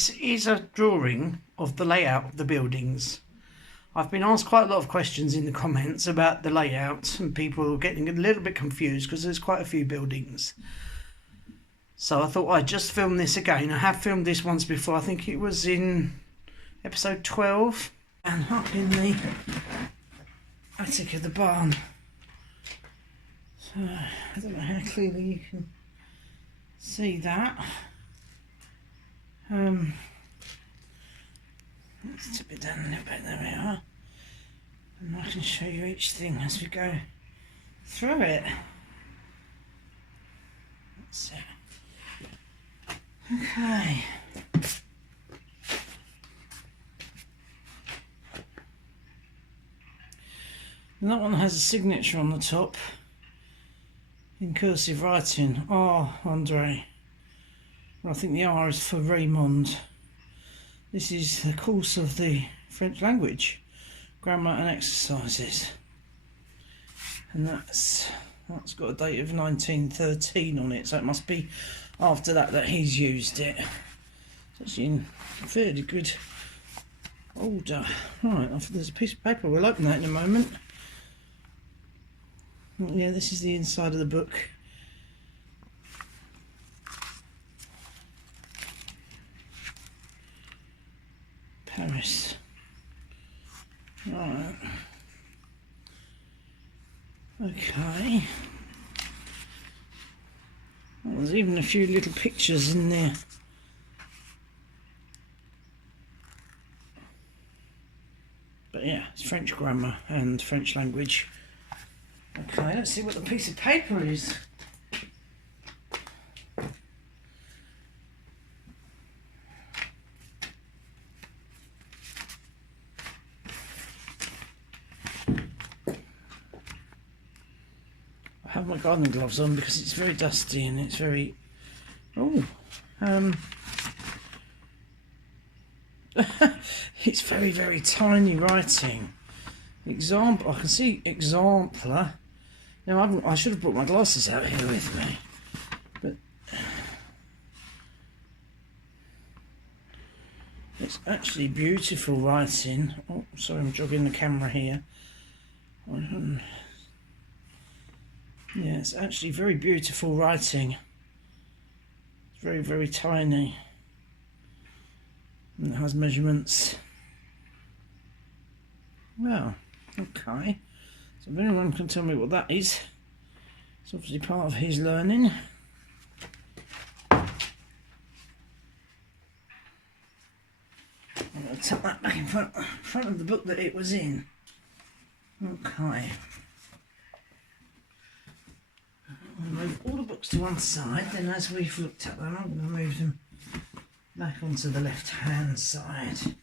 this is a drawing of the layout of the buildings. I've been asked quite a lot of questions in the comments about the layout, and people are getting a little bit confused because there's quite a few buildings. So I thought I'd just film this again. I have filmed this once before. I think it was in episode 12, and up in the attic of the barn. So I don't know how clearly you can see that. Let's tip it down a little bit. There we are, and I can show you each thing as we go through it. That's it. Okay. And that one has a signature on the top in cursive writing. R. Andre. I think the R is for Raymond. This is the course of the French language, grammar and exercises. And that's got a date of 1913 on it, so it must be after that he's used it. It's actually in fairly good order. Right, there's a piece of paper, we'll open that in a moment. Oh, yeah, this is the inside of the book. Paris. Right. Okay. Well, there's even a few little pictures in there. But yeah, it's French grammar and French language. Okay, let's see what the piece of paper is. I have my gardening gloves on because it's very dusty and it's very... it's very, very tiny writing. Example, I can see exemplar. Now, I should have brought my glasses out here with me, but it's actually beautiful writing. Oh, sorry, I'm jogging the camera here. Yeah, it's actually very beautiful writing. It's very, very tiny. And it has measurements. Well, okay. So if anyone can tell me what that is, it's obviously part of his learning. I'm going to tuck that back in front of the book that it was in. Okay. I'll move all the books to one side, then as we've looked at them, I'm going to move them back onto the left hand side.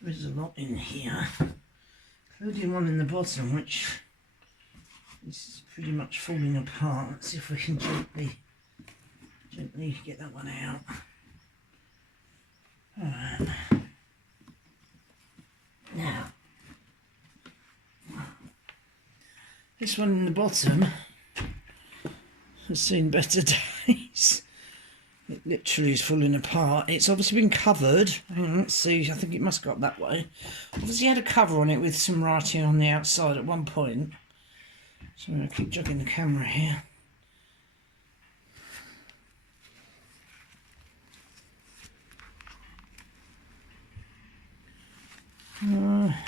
There's a lot in here, including one in the bottom which is pretty much falling apart. Let's see if we can gently get that one out. Alright. Now, this one in the bottom has seen better days. It literally is falling apart. It's obviously been covered. Hang on, let's see, I think it must go up that way. Obviously had a cover on it with some writing on the outside at one point. So I'm going to keep jogging the camera here.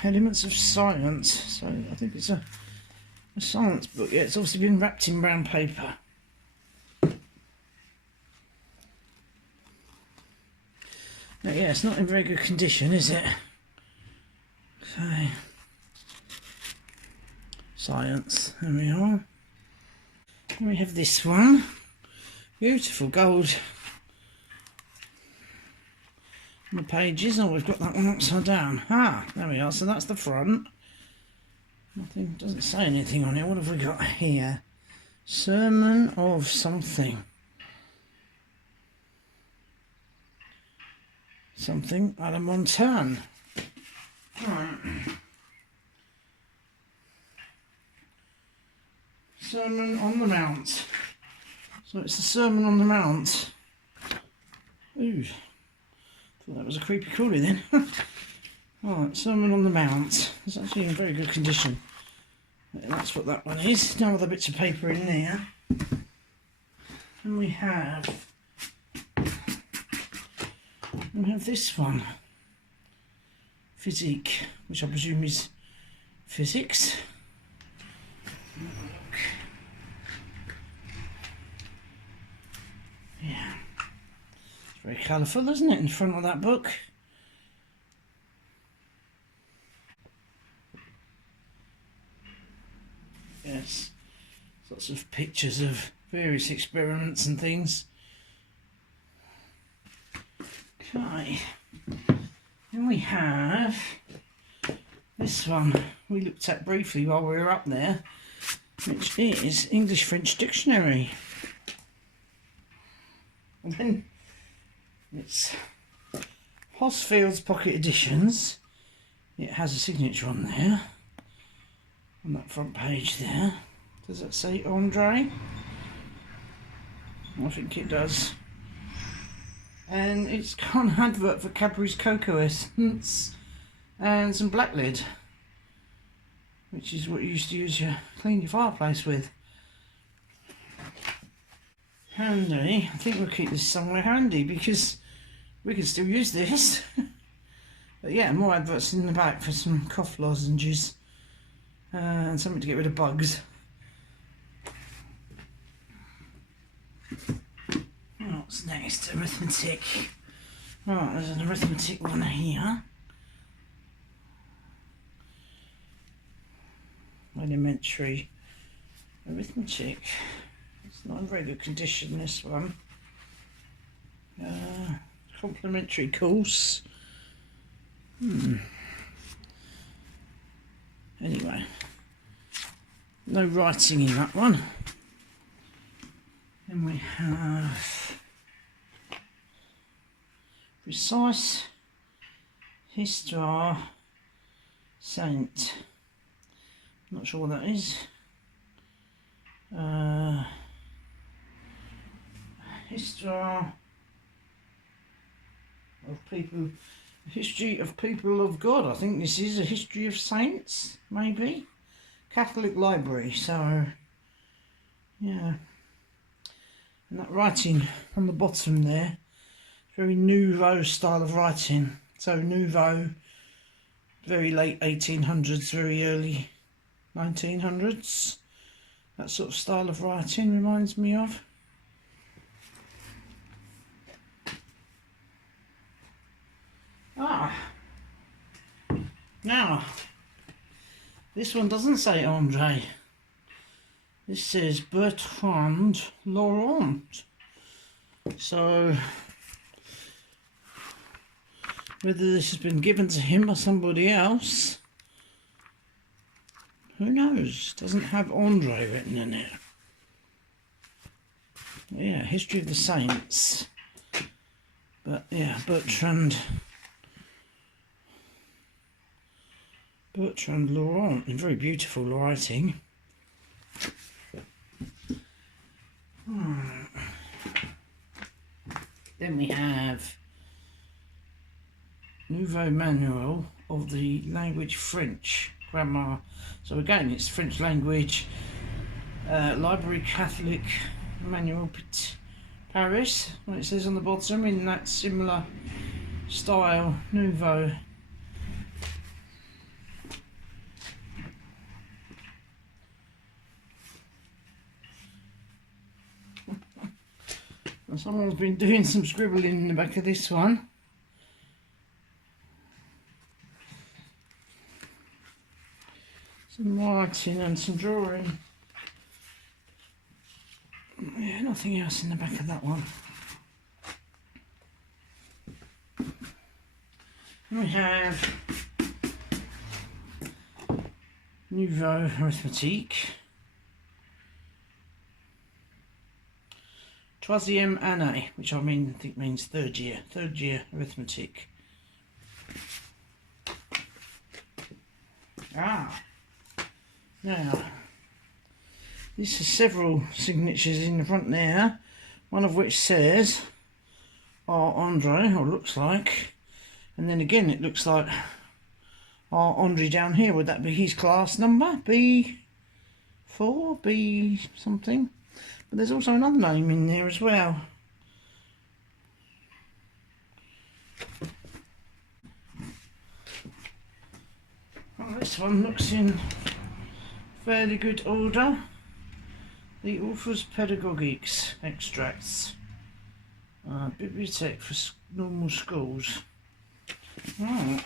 Elements of science. So I think it's a science book. Yeah, it's obviously been wrapped in brown paper. Now, yeah, it's not in very good condition, is it? Okay. Science. There we are. Then we have this one. Beautiful gold on the pages. Oh, we've got that one upside down. Ah, there we are. So that's the front. Nothing, doesn't say anything on it. What have we got here? Sermon of something. Something à la montagne. Right. So Sermon on the Mount. So it's the Sermon on the Mount. Ooh, thought that was a creepy crawly then. Alright, Sermon on the Mount. It's actually in very good condition. That's what that one is. No other bits of paper in there. And we have this one. Physique, which I presume is physics. Yeah. It's very colourful, isn't it, in front of that book? Yes. Lots of pictures of various experiments and things. Okay. Then we have this one we looked at briefly while we were up there, which is English-French Dictionary. And then it's Hosfield's Pocket Editions. It has a signature on there, on that front page there. Does that say Andre? I think it does. And it's got an advert for Cadbury's Cocoa Essence and some black lid, which is what you used to use to clean your fireplace with. Handy. I think we'll keep this somewhere handy because we can still use this. But yeah, more adverts in the back for some cough lozenges and something to get rid of bugs. What's next? Arithmetic. Right, there's an arithmetic one here. Elementary arithmetic. It's not in very good condition, this one. Complimentary course. Anyway, no writing in that one. Then we have Precise Histoire Saint. Not sure what that is. Histoire of people, history of people of God. I think this is a history of saints, maybe. Catholic library. So, yeah. And that writing on the bottom there, very nouveau style of writing. So nouveau, very late 1800s, very early 1900s. That sort of style of writing reminds me of. Now, this one doesn't say Andre. This says Bertrand Laurent. So, whether this has been given to him by somebody else, who knows? Doesn't have Andre written in it. Yeah, History of the Saints. But yeah, Bertrand Laurent, in very beautiful writing. Then we have Nouveau Manual of the Language French Grammar. So again, it's French language. Library Catholic Manual Paris. What it says on the bottom in that similar style, Nouveau. And someone's been doing some scribbling in the back of this one. Some writing and some drawing. Yeah, nothing else in the back of that one. And we have Nouveau Arithmetique. Troisième année, which I think means third year arithmetic. Now, This is several signatures in the front there, one of which says R. Andre, or looks like, and then again it looks like R. Andre down here. Would that be his class number? B4, B something? But there's also another name in there as well. Well, this one looks in fairly good order. The Author's Pedagogics Extracts. Bibliothèque for normal schools. Right.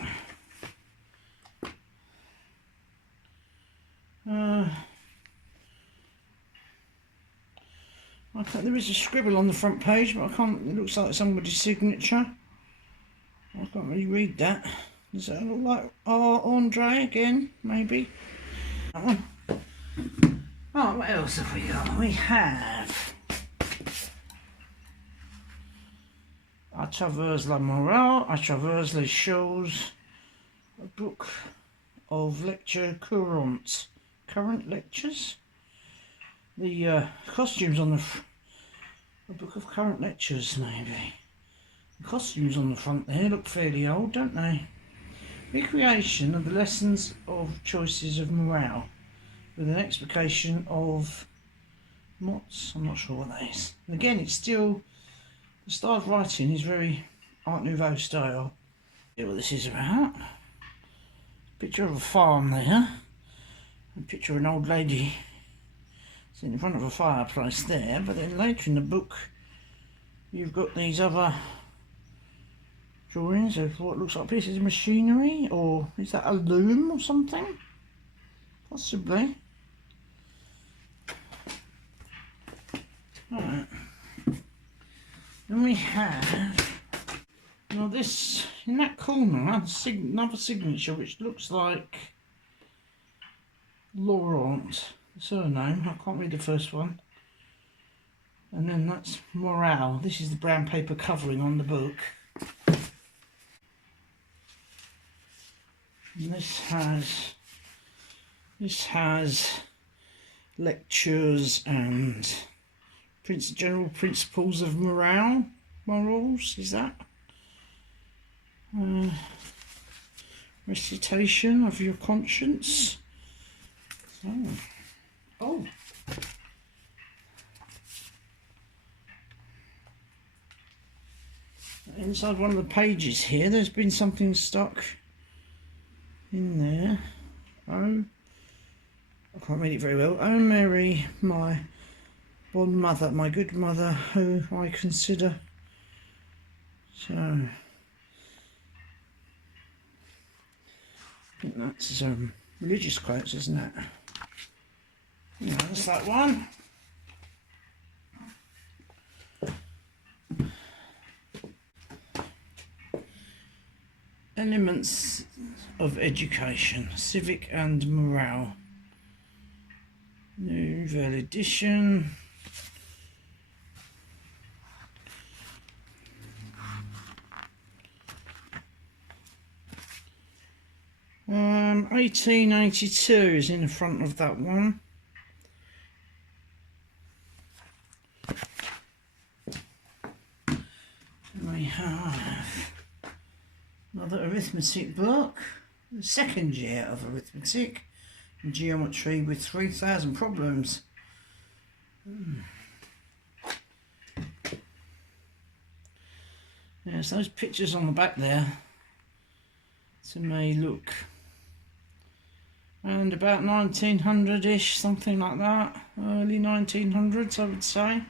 There is a scribble on the front page, but I can't. It looks like somebody's signature. I can't really read that. Does that look like R. Andre again? Maybe. That one. Oh, what else have we got? We have À travers la morale, à travers les choses, a book of lecture current lectures. The costumes on a book of current lectures, maybe. The costumes on the front there look fairly old, don't they? Recreation of the lessons of choices of morale, with an explication of mots. I'm not sure what that is. And again, it's still, the style of writing is very Art Nouveau style. See what this is about. Picture of a farm there. A picture of an old lady sitting in front of a fireplace there. But then later in the book, you've got these other drawings of what looks like pieces of machinery, or is that a loom or something? Possibly. Right. Then we have, now this, in that corner, another signature which looks like Laurent, the surname. I can't read the first one. And then that's Morale. This is the brown paper covering on the book. And this has lectures and general principles of morals, is that? Recitation of your conscience. Oh. Inside one of the pages here, there's been something stuck in there. Oh, I can't read it very well. Oh Mary, my bon mother, my good mother, who I consider. So, I think that's religious quotes, isn't it? Yeah, that's that one. Elements of education, civic and morale. Nouvelle edition. Um, 1882 is in the front of that one. We have another arithmetic book, the second year of arithmetic and geometry with 3,000 problems. Yes, those pictures on the back there to me look around about 1900-ish, something like that, early 1900s I would say.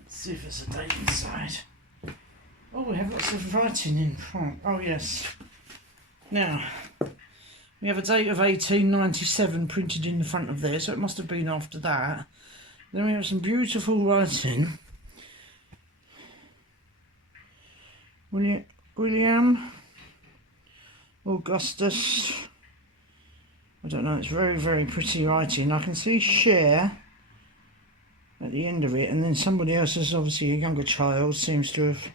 Let's see if there's a date inside. Oh, we have lots of writing in front. Oh yes. Now, we have a date of 1897 printed in the front of there, so it must have been after that. Then we have some beautiful writing. William Augustus. I don't know, it's very, very pretty writing. I can see share at the end of it, and then somebody else, is obviously a younger child, seems to have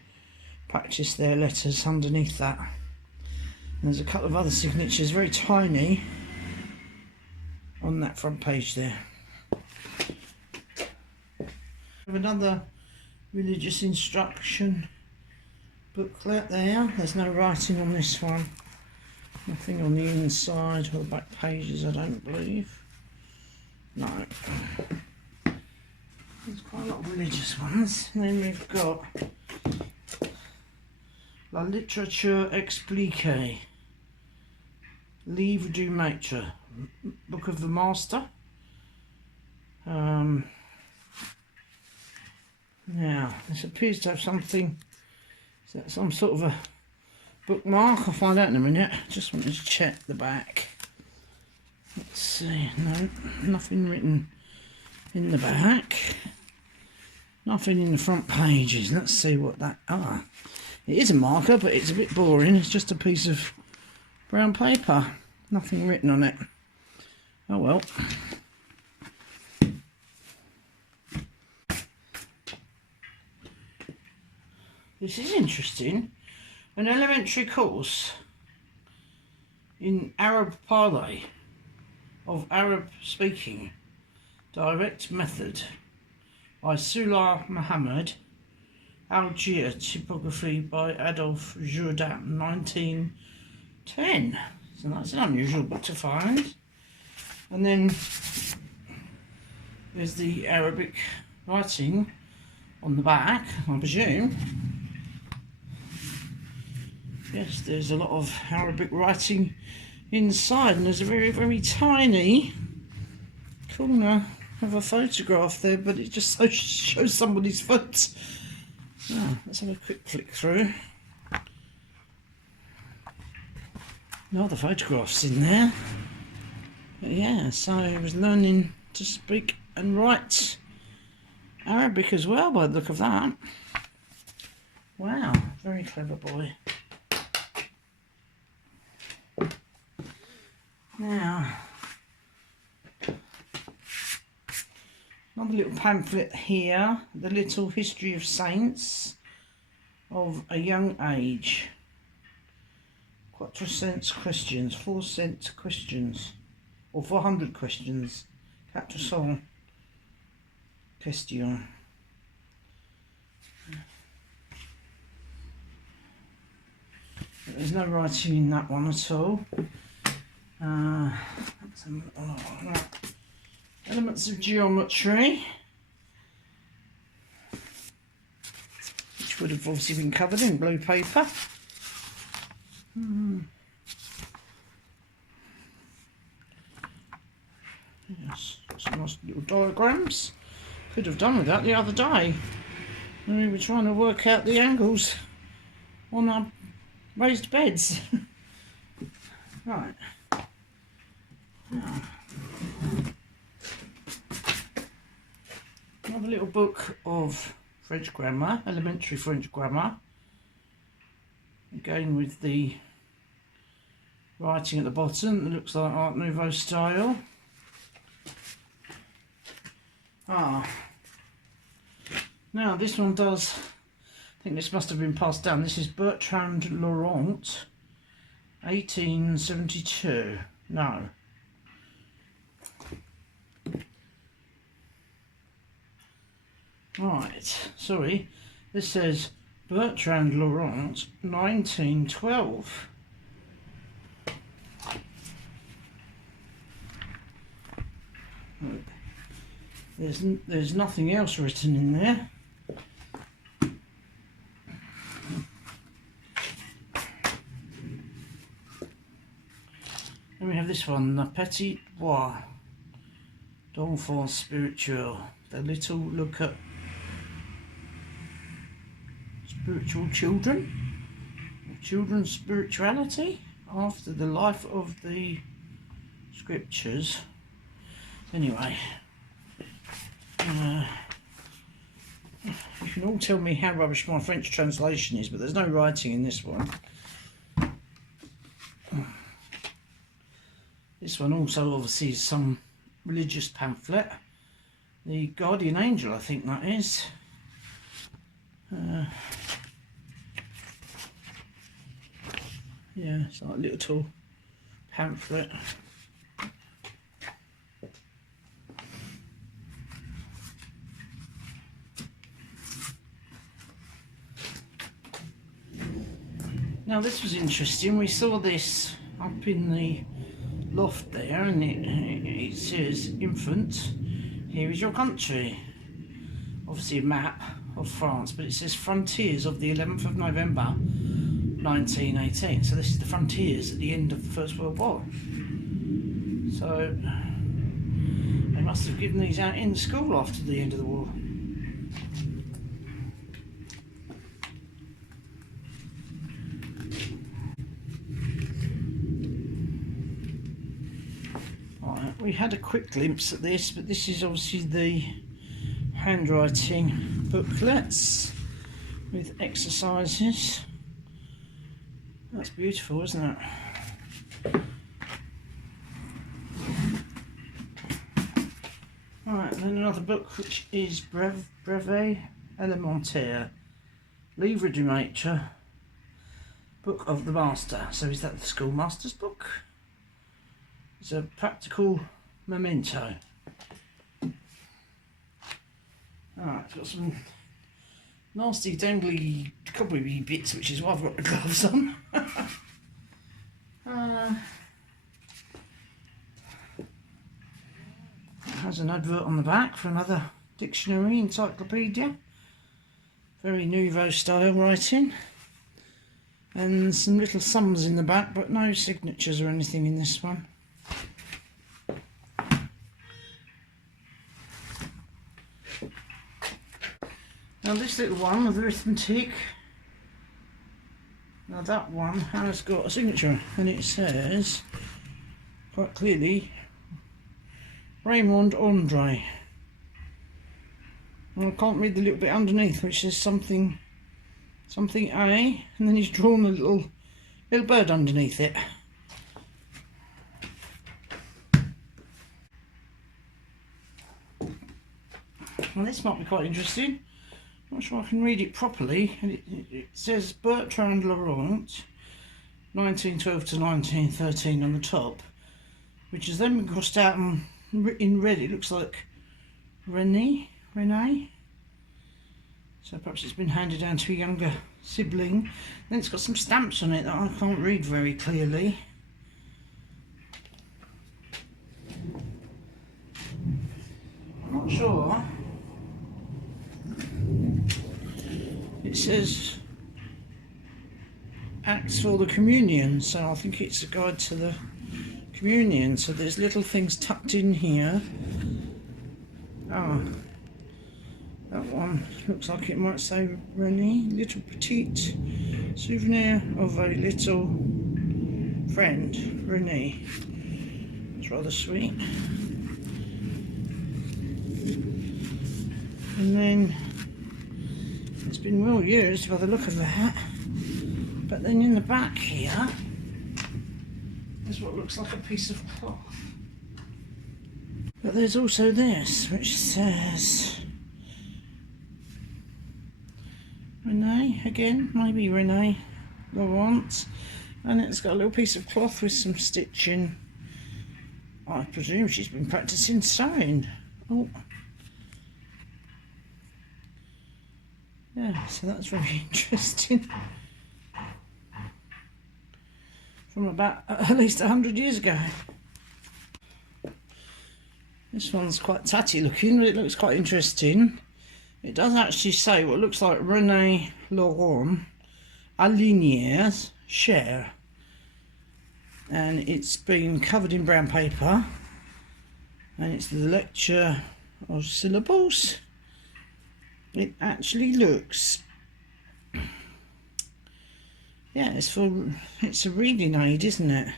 practiced their letters underneath that. And there's a couple of other signatures, very tiny, on that front page there. have another religious instruction booklet there. There's no writing on this one. Nothing on the inside or the back pages, I don't believe. No. There's quite a lot of religious ones. And then we've got La Littérature Expliquée, Livre du Maître, Book of the Master. Now, this appears to have something, is that some sort of a bookmark? I'll find out in a minute. Just wanted to check the back. Let's see, no, nothing written in the back. Nothing in the front pages. Let's see what that, it is a marker, but it's a bit boring. It's just a piece of brown paper. Nothing written on it. Oh well. This is interesting. An elementary course in Arab Parley of Arab speaking direct method by Sulah Muhammad, Algier, typography by Adolphe Jourdan, 1910. So that's an unusual book to find. And then there's the Arabic writing on the back, I presume. Yes, there's a lot of Arabic writing inside, and there's a very, very tiny corner of a photograph there, but it just shows somebody's foot. Oh, let's have a quick flick through. No other photographs in there. But yeah, so he was learning to speak and write Arabic as well by the look of that. Wow, very clever boy. Now, another little pamphlet here, The Little History of Saints of a Young Age. 400 questions, 4 cents questions, or 400 questions. 400 questions. There's no writing in that one at all. Elements of geometry, which would have obviously been covered in blue paper. Yes, some nice little diagrams. Could have done with that the other day when we were trying to work out the angles on our raised beds. Right. Now, another little book of French grammar, elementary French grammar. Again with the writing at the bottom, it looks like Art Nouveau style. Now this one does, I think this must have been passed down. This is Bertrand Laurent, 1872. No. Right, sorry. This says Bertrand Laurent, 1912. There's nothing else written in there. Then we have this one, The Petit Bois d'Enfants Spirituel, the little look at spiritual children, children's spirituality after the life of the scriptures. Anyway, you can all tell me how rubbish my French translation is, but there's no writing in this one. This one also obviously is some religious pamphlet. The Guardian Angel, I think that is. Yeah, it's like a little pamphlet. Now this was interesting. We saw this up in the loft there, and it says, "Infant, here is your country." Obviously a map of France, but it says frontiers of the 11th of November 1918. So this is the frontiers at the end of the First World War. So they must have given these out in school after the end of the war. Right, we had a quick glimpse at this, but this is obviously the handwriting booklets with exercises. That's beautiful, isn't it? Right, then another book which is Brevet Élémentaire, Livre du Maître, Book of the Master. So is that the schoolmaster's book? It's a practical memento. Alright, it's got some nasty dangly cobwebby bits, which is why I've got the gloves on. It has an advert on the back for another dictionary, encyclopedia. Very nouveau style writing. And some little sums in the back, but no signatures or anything in this one. Now this little one with arithmetic, now that one has got a signature, and it says quite clearly Raymond Andre. And I can't read the little bit underneath, which says something A, and then he's drawn a little bird underneath it. Well, this might be quite interesting. Not sure I can read it properly. And it says Bertrand Laurent, 1912 to 1913 on the top, which has then been crossed out and in red. It looks like Renee. So perhaps it's been handed down to a younger sibling. Then it's got some stamps on it that I can't read very clearly. I'm not sure. It says Acts for the Communion, so I think it's a guide to the communion. So there's little things tucked in here. That one looks like it might say Renee, little petite souvenir of a little friend, Renee. It's rather sweet. And then it's been well used by the look of that. But then in the back here, there's what looks like a piece of cloth. But there's also this, which says Renee, again, maybe Renee Laurent. And it's got a little piece of cloth with some stitching. I presume she's been practicing sewing. Oh. Yeah, so that's very interesting. From about at least 100 years ago. This one's quite tatty looking, but it looks quite interesting. It does actually say what looks like Renee Laurent Aliniers Cher. And it's been covered in brown paper. And it's the lecture of syllables. It actually looks, yeah, it's a reading aid, isn't it?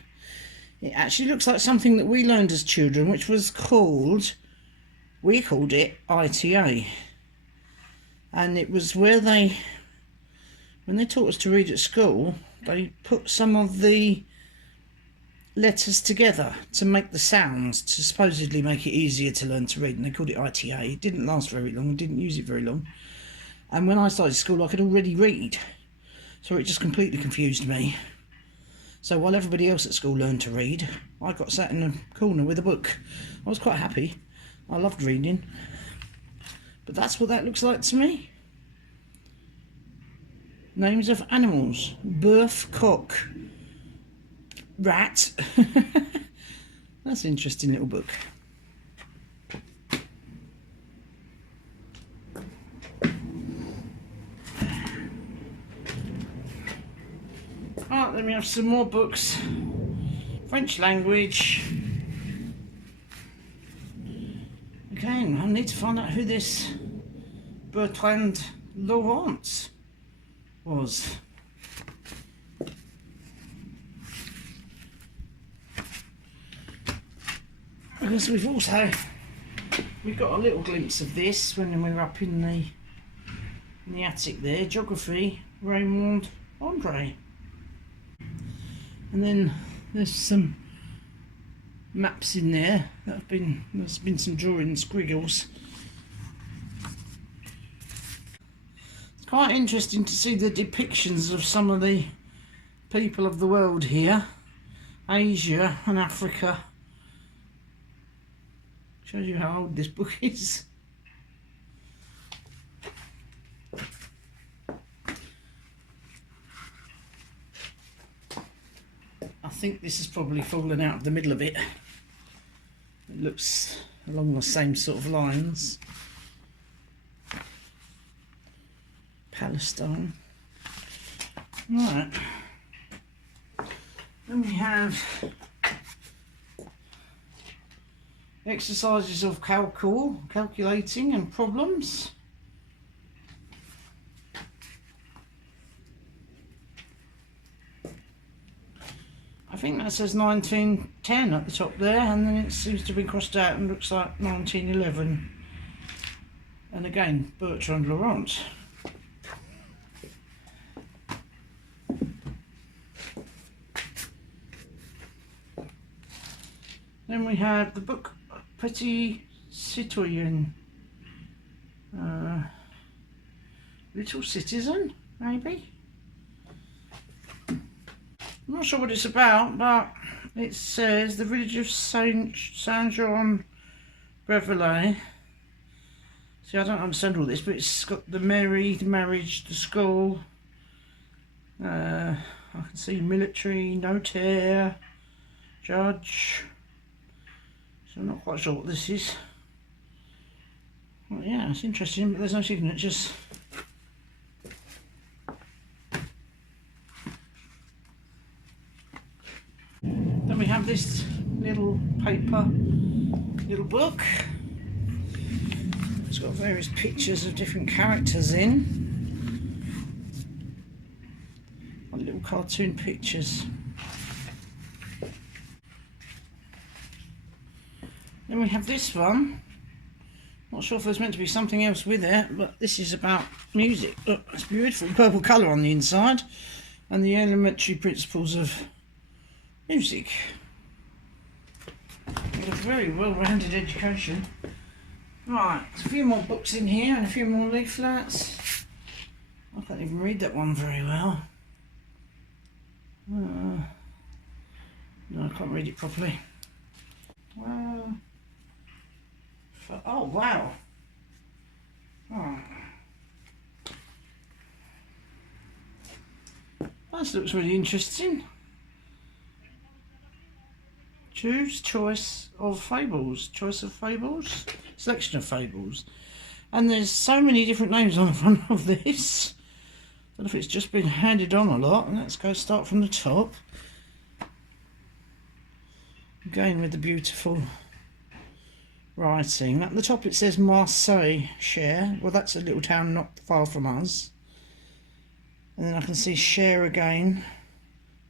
It actually looks like something that we learned as children, which was called, we called it ITA. And it was where when they taught us to read at school, they put some of the letters together to make the sounds, to supposedly make it easier to learn to read, and they called it ITA. It didn't last very long, didn't use it very long. And when I started school, I could already read, so it just completely confused me. So while everybody else at school learned to read, I got sat in a corner with a book. I was quite happy. I loved reading. But that's what that looks like to me. Names of animals. Birth cock. Rat. That's an interesting little book. Right, then we have some more books. French language. Again, I need to find out who this Bertrand Laurent was. Because we've got a little glimpse of this when we were up in the attic there. Geography, Raymond Andre. And then there's some maps in there that there's been some drawing squiggles. It's quite interesting to see the depictions of some of the people of the world here. Asia and Africa. Shows you how old this book is. I think this has probably fallen out of the middle of it. It looks along the same sort of lines. Palestine. Right. Then we have exercises of calculating and problems. I think that says 1910 at the top there, and then it seems to be crossed out and looks like 1911. And again, Bertrand Laurent. Then we have the book Petit Citoyen, Little Citizen, maybe? I'm not sure what it's about, but it says the village of Saint-Jean-Brevelay. See, I don't understand all this, but it's got the married, the marriage, the school. I can see military, notaire, judge. So I'm not quite sure what this is. Well, yeah, it's interesting, but there's no signatures. Then we have this little paper, little book. It's got various pictures of different characters in. And little cartoon pictures. Then we have this one. Not sure if there's meant to be something else with it, but this is about music. Look, it's beautiful purple colour on the inside, and the elementary principles of music. With a very well-rounded education. Right, there's a few more books in here and a few more leaflets. I can't even read that one very well. No, I can't read it properly. Oh, wow. Oh. That looks really interesting. Choice of fables. Selection of fables. And there's so many different names on the front of this. I don't know if it's just been handed on a lot. Let's go start from the top. Again with the beautiful writing. At the top it says Marseille Cher. Well, that's a little town not far from us. And then I can see Cher again.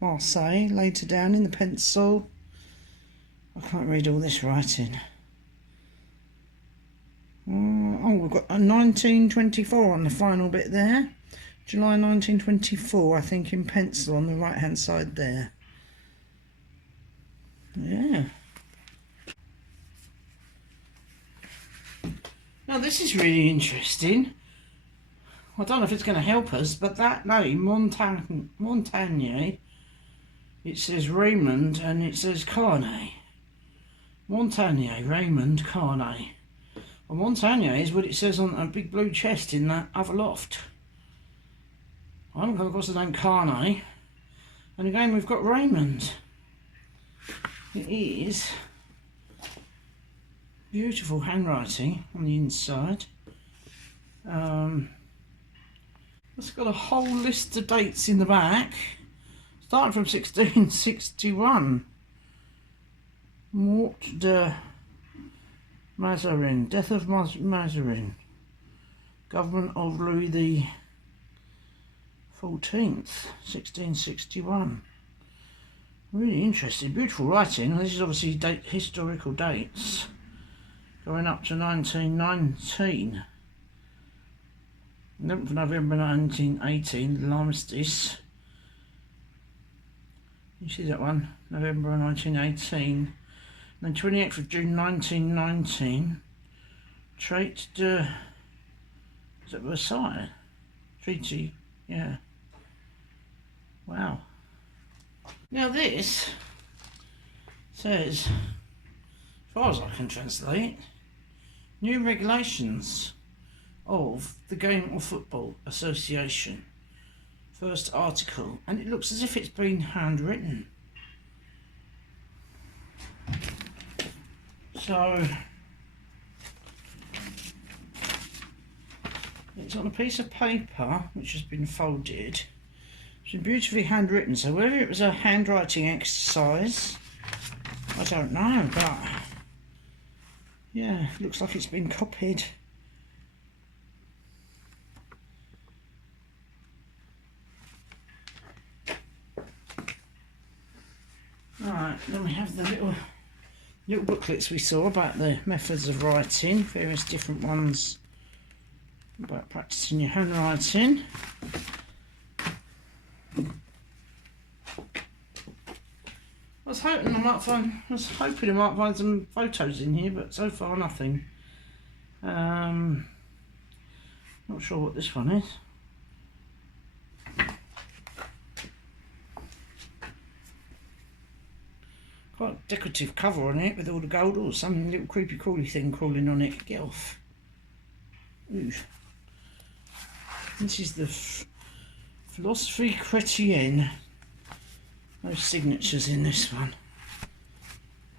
Marseille later down in the pencil. I can't read all this writing. Oh, we've got a 1924 on the final bit there. July 1924, I think, in pencil on the right hand side there. Yeah. Now this is really interesting. I don't know if it's going to help us, but that name, Montagnier, it says Raymond and it says Carnet. Montagnier, Raymond, Carnet. Well, Montagnier is what it says on a big blue chest in that other loft. I haven't come across the name Carne. And again we've got Raymond. It is beautiful handwriting on the inside. It's got a whole list of dates in the back, starting from 1661. Mort de Mazarin, death of Mazarin, government of Louis the 14th, 1661. Really interesting, beautiful writing. This is obviously historical dates going up to 1919. 11th of November 1918, the armistice. You see that one? November 1918. Then 28th of June 1919. Traité de... is that Versailles? Treaty, yeah. Wow. Now this says, as far as I can translate, new regulations of the Game of Football Association. First article, and it looks as if it's been handwritten. So it's on a piece of paper which has been folded. It's been beautifully handwritten, so whether it was a handwriting exercise, I don't know, but yeah, looks like it's been copied. Right, then we have the little booklets we saw about the methods of writing, various different ones about practicing your handwriting. I was hoping I might find some photos in here, but so far nothing. Not sure what this one is. Quite a decorative cover on it with all the gold, or some little creepy crawly thing crawling on it. Get off. Ooh. This is the Philosophy Chrétienne. No signatures in this one.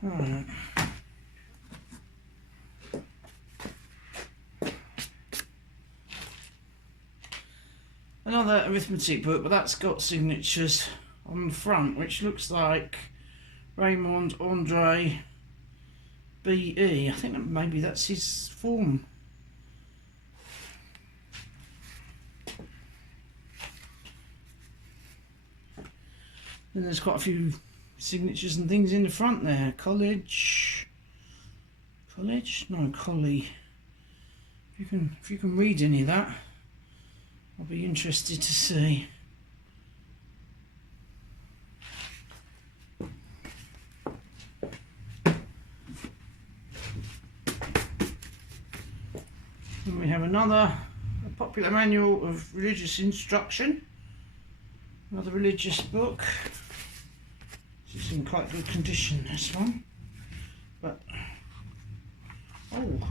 Alright. Another arithmetic book, but that's got signatures on the front, which looks like Raymond Andre B.E. I think that maybe that's his form. And there's quite a few signatures and things in the front there. College? No, Collie. If you can read any of that, I'll be interested to see. And we have a popular manual of religious instruction, another religious book. This is in quite good condition, this one, but oh.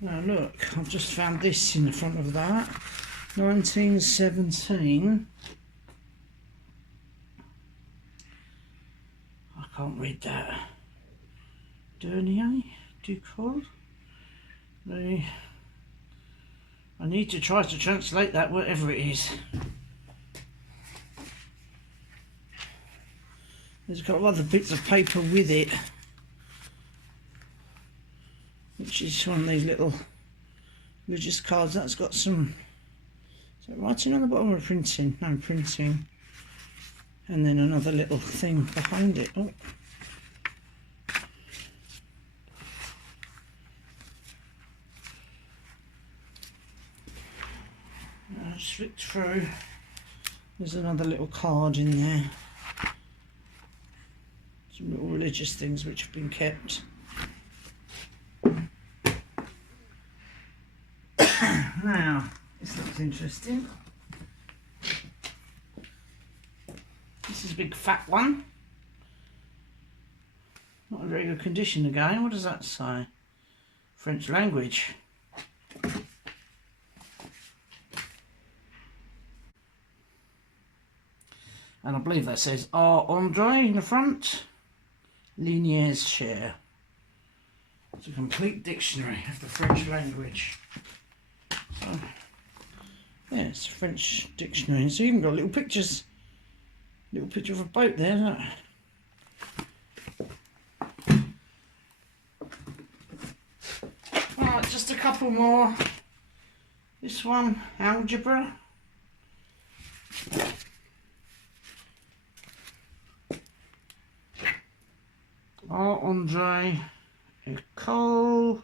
Now look, I've just found this in the front of that, 1917. I can't read that. Dernier Ducol. I need to try to translate that, whatever it is. There's a couple of other bits of paper with it, which is one of these little religious cards. That's got some, is that writing on the bottom or printing? No, printing. And then another little thing behind it. Oh. Just flick through. There's another little card in there. Some little religious things which have been kept. Now, this looks interesting. This is a big fat one. Not in very good condition again. What does that say? French language. And I believe that says R. Andre in the front. Linier's share. It's a complete dictionary of the French language. So, yeah, it's a French dictionary. It's even got little pictures. Little picture of a boat there, isn't it? Right, just a couple more. This one, algebra. R. Andre École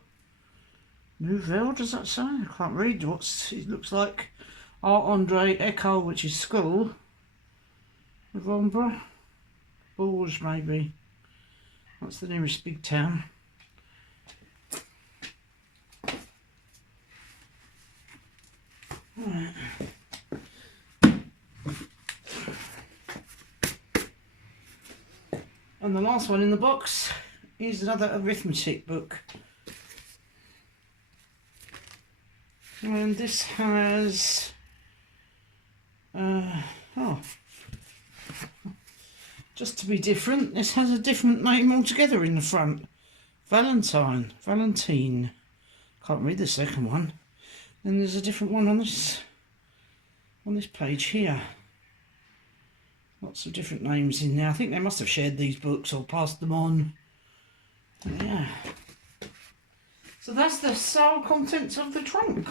Nouvelle, does that say? I can't read what it looks like. R. Andre École, which is school. November. Bourges, maybe. That's the nearest big town. Right. And the last one in the box is another arithmetic book. And this has just to be different, this has a different name altogether in the front. Valentine. Can't read the second one. Then there's a different one on this page here. Lots of different names in there. I think they must have shared these books or passed them on. Yeah. So that's the sole contents of the trunk.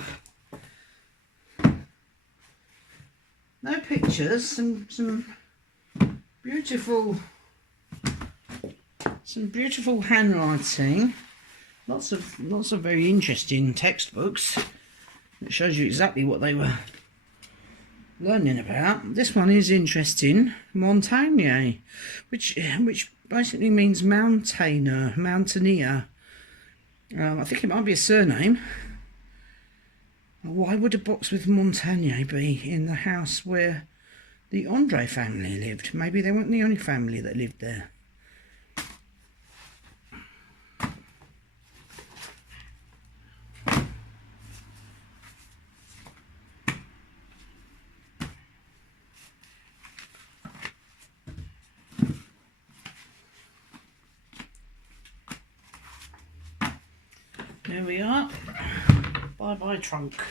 No pictures, some beautiful handwriting. Lots of very interesting textbooks. It shows you exactly what they were learning about. This one is interesting. Montagne, which basically means mountaineer. I think it might be a surname. Why would a box with Montagne be in the house where the Andre family lived? Maybe they weren't the only family that lived there. There we are. Bye bye trunk.